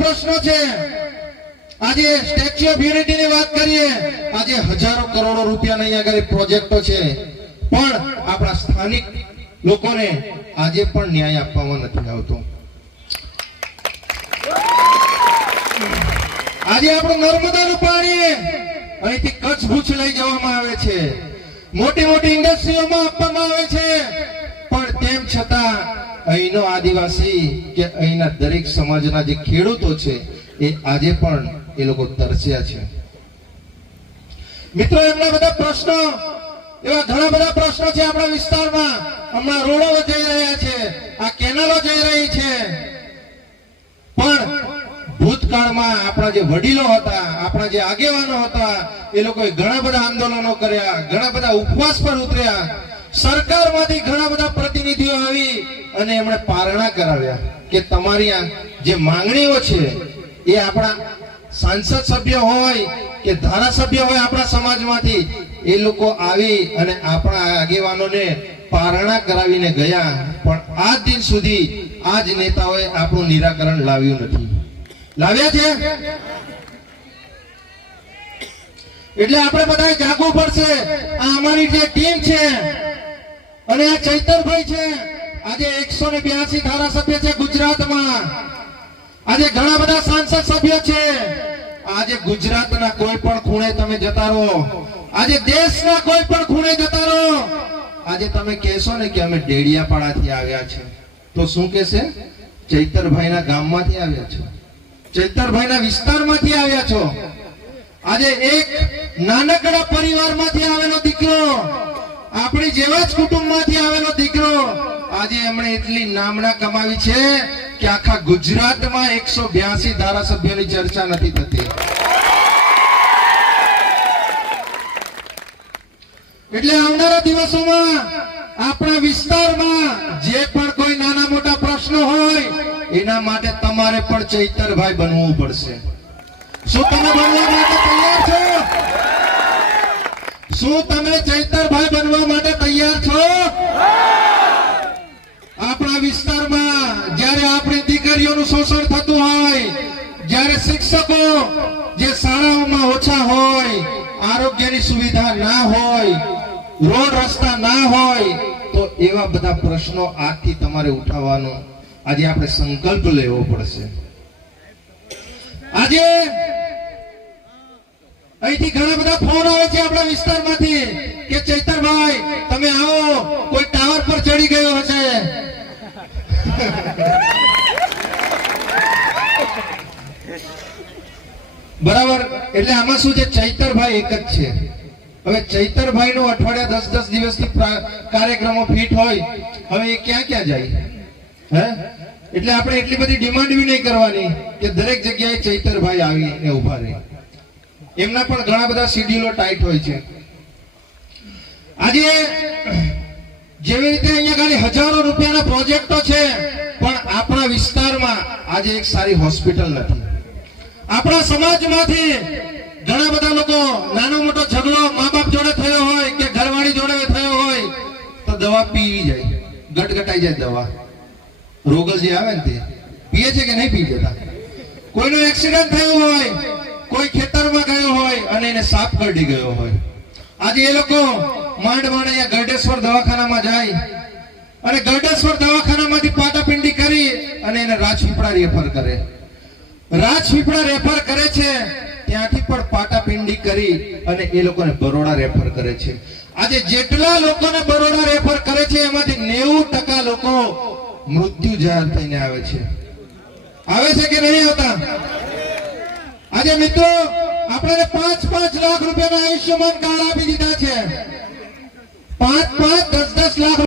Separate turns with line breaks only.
પ્રશ્નો છે. આજે સ્ટેચ્યુ ઓફ યુનિટી ની વાત કરીએ, આજે હજારો કરોડો રૂપિયાના અહીંયા આગળ પ્રોજેક્ટો છે. પણ આપણા સ્થાનિક લોકોને આજે પણ ન્યાય આપવામાં નથી આવતો. આજે આપણું નર્મદાનું પાણી અહીંથી કચ્છ ભૂછ લઈ જવામાં આવે છે. મોટી મોટી ઇન્ડસ્ટ્રીઓમાં આપવામાં આવે છે. અહીંનો આદિવાસી કે અહીંના દરેક સમાજના જે ખેડૂતો છે, એ આજે પણ એ લોકો તરસ્યા છે. મિત્રો, એમના બધા પ્રશ્નો, એવા ઘણા બધા પ્રશ્નો છે આપણા વિસ્તારમાં. હમણાં રોડો જઈ રહ્યા છે, આ કેનાલો જઈ રહી છે. પણ ભૂતકાળમાં આપણા જે વડીલો હતા, આપણા જે આગેવાનો હતા, એ લોકોએ ઘણા બધા આંદોલનો કર્યા, ઘણા બધા ઉપવાસ પર ઉતર્યા. સરકારમાંથી ઘણા બધા પ્રતિનિધિઓ આવી અને એમણે પારણા કરાવ્યા કે તમારી આ જે માંગણીઓ છે એ આપણા સાંસદ સભ્ય હોય કે ધારાસભ્ય હોય આપણા સમાજમાંથી, એ લોકો આવી અને આપણા આગેવાનોને પારણા કરાવીને ગયા. પણ આ દિન સુધી આ જ નેતાઓએ આપણું નિરાકરણ લાવ્યું નથી. લાવ્યા છે? એટલે આપણે બધા જાગવું પડશે. આ અમારી જે ટીમ છે અને આ ચૈતરભાઈ છે, આજે એકસો ને બ્યાસી ધારાસભ્ય છે ગુજરાતમાં. આજે ઘણા બધા સાંસદ સભ્ય છે. આજે ગુજરાતના કોઈ પણ ખૂણે તમે જતા રહો. આજે દેશના કોઈ પણ ખૂણે જતા રહો. આજે તમે કહેશો ને કે અમે ડેડિયાપાડાથી આવ્યા છે. તો શું કહેશે? ચૈતરભાઈના ગામમાંથી આવ્યા છો. ચૈતરભાઈના વિસ્તારમાંથી આવ્યા છો. આજે એક નાનકડા પરિવારમાંથી આવેલો દીકરો આપણી જેવા જ કુટુંબમાંથી આવેલો દીકરો આજે એમણે એટલી નામના કમાવી છે કે આખા ગુજરાતમાં એકસો બ્યાસી ધારાસભ્યોની ચર્ચા નથી થતી. એટલે આવનારા દિવસોમાં આપણા વિસ્તારમાં જે પણ કોઈ નાના મોટા પ્રશ્નો હોય, એના માટે તમારે પણ ચૈતરભાઈ બનવું પડશે. શું તમે બનવા માટે તૈયાર છો? શું તમે ચૈતરભાઈ બનવા માટે તૈયાર છો? આપણા વિસ્તારમાં જ્યારે આપણી દીકરીઓનું શોષણ થતું હોય, જ્યારે શિક્ષકો જે શાળાઓમાં ઓછા હોય, આરોગ્યની સુવિધા ના હોય, રોડ રસ્તા ના હોય, તો એવા બધા પ્રશ્નો આજથી તમારે ઉઠાવવાનો. આજે આપણે સંકલ્પ લેવો પડશે. આજે અહીંથી ઘણા બધા ફોન આવે છે આપણા વિસ્તારમાંથી કે ચૈતરભાઈ, તમે આવો, કોઈ ટાવર પર ચડી ગયો હશે. બરાબર, એટલે આમાં શું છે? ચૈતરભાઈ એક જ છે. હવે ચૈતરભાઈ નું અઠવાડિયા દસ દસ દિવસથી કાર્યક્રમો ફિટ હોય, હવે એ ક્યાં ક્યાં જાય? હે? એટલે આપણે એટલી બધી ડિમાન્ડ બી નહીં કરવાની કે દરેક જગ્યાએ ચૈતરભાઈ આવીને ઊભા રહે. એમના પણ ઘણા બધા શિડ્યુલો ટાઈટ હોય છે. આજે જેવી રીતે અહીંયા ખાલી હજારો રૂપિયાના પ્રોજેક્ટો છે, પણ આપણા વિસ્તારમાં આજે એક સારી હોસ્પિટલ નથી. આપણા સમાજમાંથી ઘણા બધા લોકો નાનો મોટો ઝઘડો મા બાપ જોડે થયો હોય કે ઘરવાળી જોડે થયો હોય, તો દવા પી જાય, ગટગટાઈ જાય દવા. રોગલ જે આવે ને તે, પીએ છે કે નહીં પી જતા? કોઈનો એક્સિડન્ટ થયો હોય કોઈ ખેતરમાં ગયો હોય અને એને સાપ કરડી ગયો હોય. આજે એ લોકો માંડ માંડ અહીંયા ગરડેશ્વર દવાખાનામાં જાય અને ગરડેશ્વર દવાખાનામાંથી પાટાપિંડી કરી અને એને રાજપીપળા રેફર કરે. રાજપીપળા રેફર કરે છે, ત્યાંથી પણ પાટાપિંડી કરી અને એ લોકોને બરોડા રેફર કરે છે. આજે જેટલા લોકોને બરોડા રેફર કરે છે, એમાંથી નેવું ટકા લોકો મૃત્યુ જાહેર થઈને આવે છે. આવે છે કે નહીં આવતા? આજે મિત્રો આપણે પાંચ પાંચ લાખ રૂપિયાના આયુષ્યમાન કાર્ડ આપી દીધા છે. પાંચ પાંચ દસ દસ લાખ